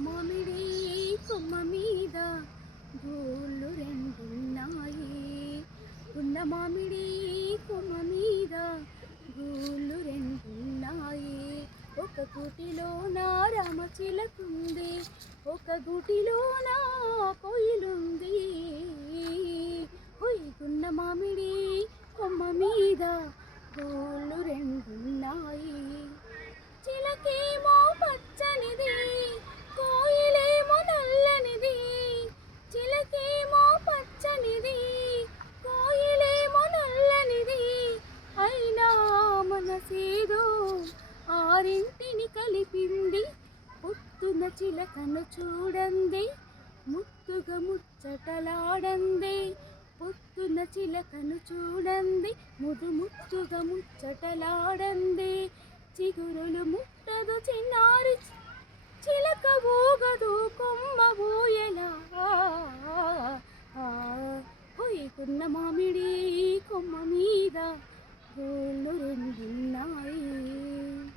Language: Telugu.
మామిడి కొమ్మ మీద గూళ్ళు రెండున్నాయి. ఉన్న మామిడి కొమ్మ మీద గూళ్ళు రెండున్నాయి. ఒక గూటిలోన రామచిలకుంది, ఒక గూటిలోన కోయిలుంది. గున్న మామిడి కొమ్మ మీద గూళ్ళు రెండున్నాయి. చిలకేమో పచ్చనిది, కోయిలేమో నల్లనిది. చిలకేమో పచ్చనిది, కోయిలేమో నల్లనిది. అయినా మనసేదో ఆరింటిని కలిపింది. పొద్దున చిలకను చూడండి, ముద్దుగా ముచ్చటలాడంది. పొద్దున చిలకను చూడండి, ముద్దుగా ముచ్చటలాడంది. చిగురులు ముట్టదు చిన్నారి చిలక, ఊగదు కొమ్మ ఊయలా. కొన్న మామిడి కొమ్మ మీద గూళ్ళు రెండున్నాయి.